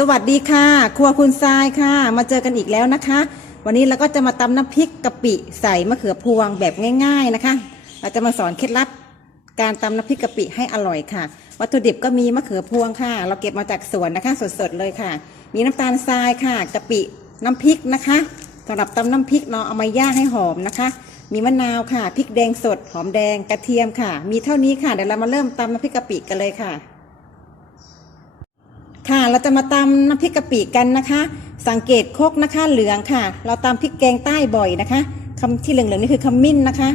สวัสดีค่ะ ครัวคุณทรายค่ะ มาเจอกันอีกแล้วนะคะ วันนี้เราก็จะมาตำน้ำพริกกะปิใส่มะเขือพวงแบบง่าย ๆนะคะ เราจะมาสอนเคล็ดลับ การตำน้ำพริกกะปิให้อร่อยค่ะ วัตถุดิบก็มีมะเขือพวงค่ะ เราเก็บมาจากสวนนะคะ สดๆเลยค่ะ มีน้ำตาลทรายค่ะกะปิน้ำพริกนะคะสำหรับตำน้ำพริกเนาะเอามาย่างให้หอมนะคะ มีมะนาวค่ะพริกแดงสดหอมแดงกระเทียมค่ะ มีเท่านี้ค่ะเดี๋ยวเรามาเริ่มตำน้ำพริกกะปิกันเลยค่ะ ค่ะ เราจะมาตำน้ำพริกกะปิกันนะคะ สังเกตคกนะคะเหลืองค่ะ เราตำพริกแกงใต้บ่อยนะคะคำที่เหลืองๆนี่คือขมิ้นนะคะ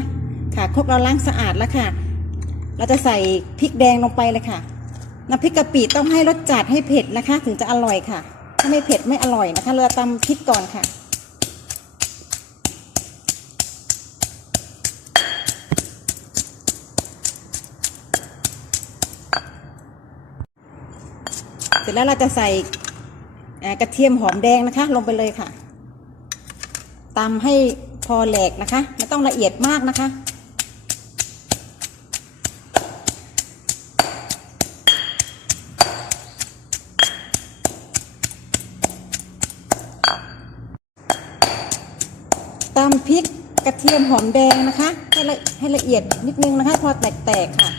ค่ะคกเราล้างสะอาดแล้วค่ะ เราจะใส่พริกแดงลงไปเลยค่ะน้ำพริกกะปิต้องให้รสจัดให้เผ็ดนะคะ ถึงจะอร่อยค่ะ ถ้าไม่เผ็ดไม่อร่อยนะคะ เราตำพริกก่อนค่ะ เสร็จแล้วเราจะใส่กระเทียมหอมแดงนะคะ ลงไปเลยค่ะตำให้พอแหลกนะคะ ไม่ต้องละเอียดมากนะคะ ตำพริกกระเทียมหอมแดงนะคะ ให้ละให้ละเอียดนิดนึงนะคะ พอแตกๆค่ะ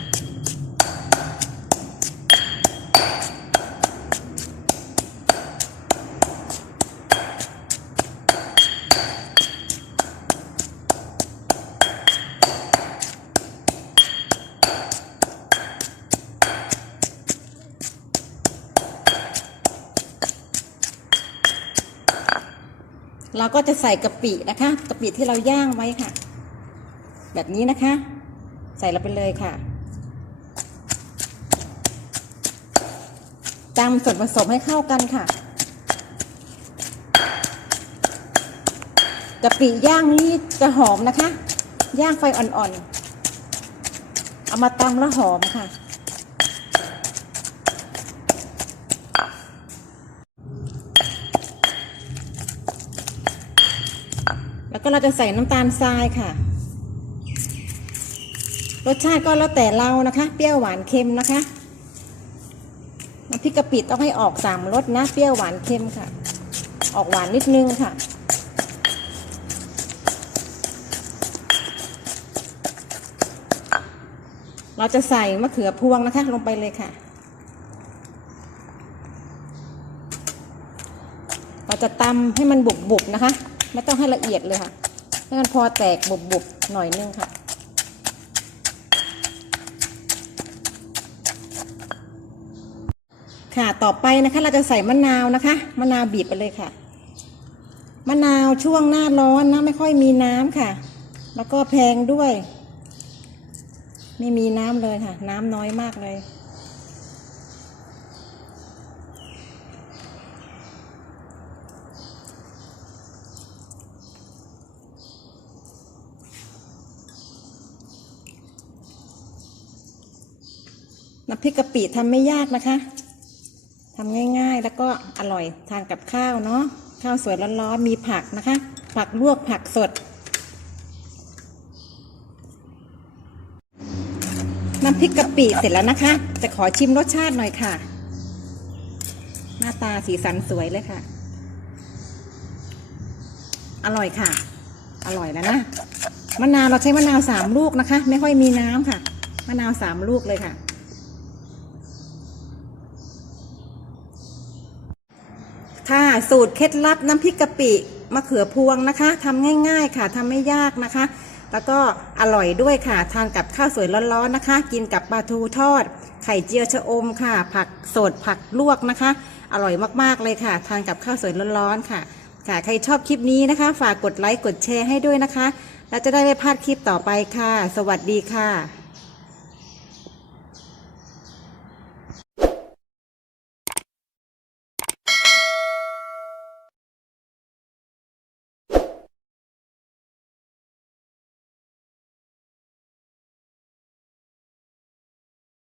เราก็จะใส่กะปินะคะกะปิที่เราย่างไว้ค่ะ แบบนี้นะคะ ใส่เราไปเลยค่ะตำส่วนผสมให้เข้ากันค่ะกะปิย่างนี่จะหอมนะคะ ย่างไฟอ่อนๆ เอามาตำแล้วหอมค่ะ แล้วก็เราจะใส่น้ำตาลทรายค่ะ รสชาติก็แล้วแต่เรานะคะ เปรี้ยวหวานเค็มนะคะน้ำพริกกะปิต้องให้ออกสามรสนะเปรี้ยวหวานเค็มค่ะ ออกหวานนิดนึงค่ะเราจะใส่มะเขือพวงนะคะ ลงไปเลยค่ะ เราจะตำให้มันบุบๆนะคะ ไม่ต้องให้ละเอียดเลยค่ะให้มันพอแตกบุบๆหน่อยนึงค่ะ ค่ะต่อไปนะคะเราจะใส่มะนาวนะคะ มะนาวบีบไปเลยค่ะ มะนาวช่วงหน้าร้อนนะไม่ค่อยมีน้ำค่ะ แล้วก็แพงด้วย ไม่มีน้ำเลยค่ะ น้ำน้อยมากเลย น้ำพริกกะปิทำไม่ยากนะคะทำง่ายๆ แล้วก็อร่อยทานกับข้าวเนาะข้าวสวยร้อนๆมีผักนะคะ ผักลวกผักสด น้ำพริกกะปิเสร็จแล้วนะคะ จะขอชิมรสชาติหน่อยค่ะ หน้าตาสีสันสวยเลยค่ะ อร่อยค่ะ อร่อยแล้วนะมะนาวเราใช้มะนาวสามลูกนะคะ ไม่ค่อยมีน้ำค่ะมะนาวสามลูกเลยค่ะค่ะ สูตรเคล็ดลับน้ำพริกกะปิมะเขือพวงนะคะทำง่ายๆค่ะทำไม่ยากนะคะ แล้วก็อร่อยด้วยค่ะ ทานกับข้าวสวยร้อนๆนะคะ กินกับปลาทูทอด ไข่เจียวชะอมค่ะ ผักสดผักลวกนะคะ อร่อยมากๆเลยค่ะ ทานกับข้าวสวยร้อนๆค่ะ ค่ะใครชอบคลิปนี้นะคะ ฝากกดไลค์กดแชร์ให้ด้วยนะคะ แล้วจะได้ไม่พลาดคลิปต่อไปค่ะ สวัสดีค่ะ